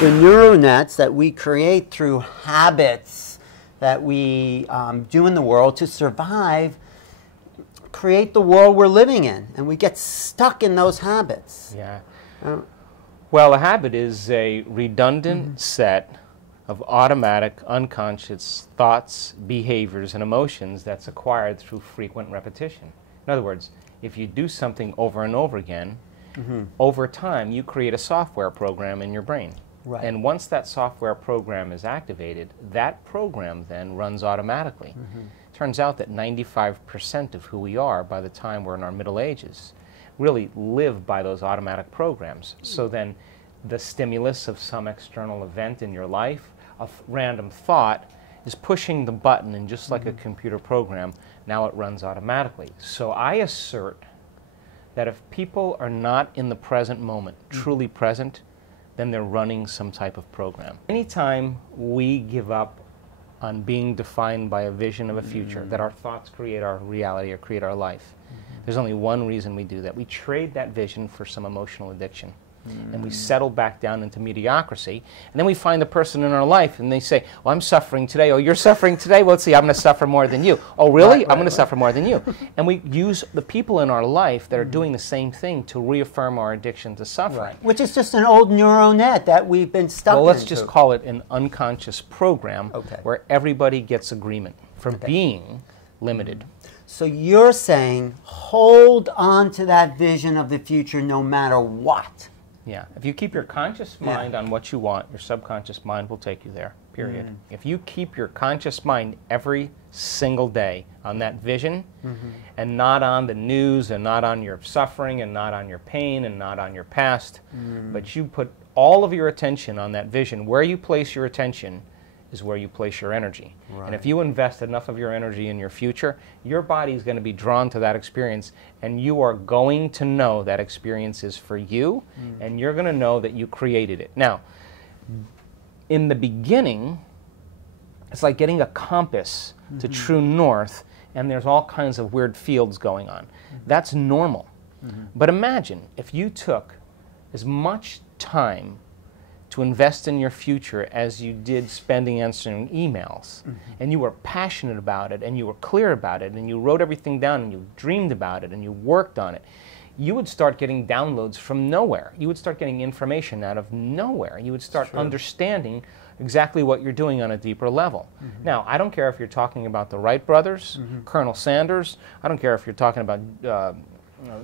The neural nets that we create through habits that we do in the world to survive create the world we're living in, and we get stuck in those habits. Yeah. Well, a habit is a redundant set of automatic, unconscious thoughts, behaviors, and emotions that's acquired through frequent repetition. In other words, if you do something over and over again, over time you create a software program in your brain. Right. And once that software program is activated, that program then runs automatically. Turns out that 95% of who we are by the time we're in our middle ages really live by those automatic programs. So then the stimulus of some external event in your life, a random thought, is pushing the button, and just like a computer program, now it runs automatically. So I assert that if people are not in the present moment, truly present, then they're running some type of program. Anytime we give up on being defined by a vision of a future, that our thoughts create our reality or create our life, there's only one reason we do that. We trade that vision for some emotional addiction. And we settle back down into mediocrity, and then we find the person in our life and they say, well, I'm suffering today. Oh, you're suffering today? Well, let's see, I'm going to suffer more than you. Oh, really? I'm going to suffer more than you. And we use the people in our life that are doing the same thing to reaffirm our addiction to suffering. Which is just an old neural net that we've been stuck in. Well, let's just call it an unconscious program where everybody gets agreement for being limited. So you're saying hold on to that vision of the future no matter what. Yeah. If you keep your conscious mind on what you want, your subconscious mind will take you there, period. If you keep your conscious mind every single day on that vision and not on the news and not on your suffering and not on your pain and not on your past, but you put all of your attention on that vision, where you place your attention is where you place your energy. And if you invest enough of your energy in your future, your body is going to be drawn to that experience, and you are going to know that experience is for you, and you're going to know that you created it. Now, in the beginning, it's like getting a compass to true north, and there's all kinds of weird fields going on. That's normal. But imagine if you took as much time to invest in your future as you did spending answering emails, and you were passionate about it, and you were clear about it, and you wrote everything down, and you dreamed about it, and you worked on it, you would start getting downloads from nowhere. You would start getting information out of nowhere. You would start understanding exactly what you're doing on a deeper level. Now, I don't care if you're talking about the Wright brothers, Colonel Sanders, I don't care if you're talking about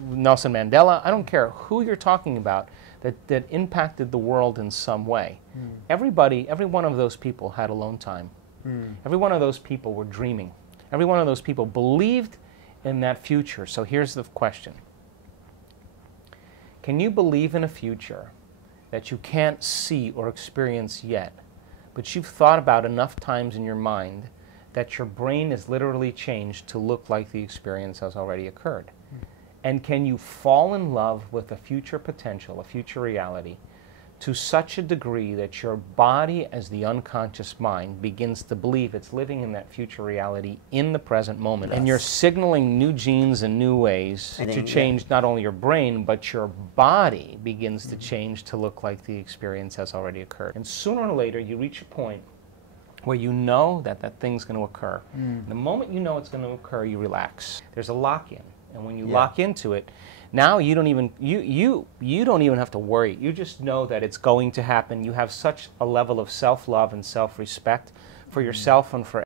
Nelson Mandela, I don't care who you're talking about that impacted the world in some way. Every one of those people had alone time. Every one of those people were dreaming. Every one of those people believed in that future. So here's the question. Can you believe in a future that you can't see or experience yet, but you've thought about enough times in your mind that your brain is literally changed to look like the experience has already occurred? And can you fall in love with a future potential, a future reality, to such a degree that your body, as the unconscious mind, begins to believe it's living in that future reality in the present moment? And you're signaling new genes and new ways to change not only your brain, but your body begins to change to look like the experience has already occurred. And sooner or later, you reach a point where you know that that thing's going to occur. The moment you know it's going to occur, you relax. There's a lock-in. And when you lock into it, now you don't even have to worry. You just know that it's going to happen. You have such a level of self-love and self-respect for yourself and for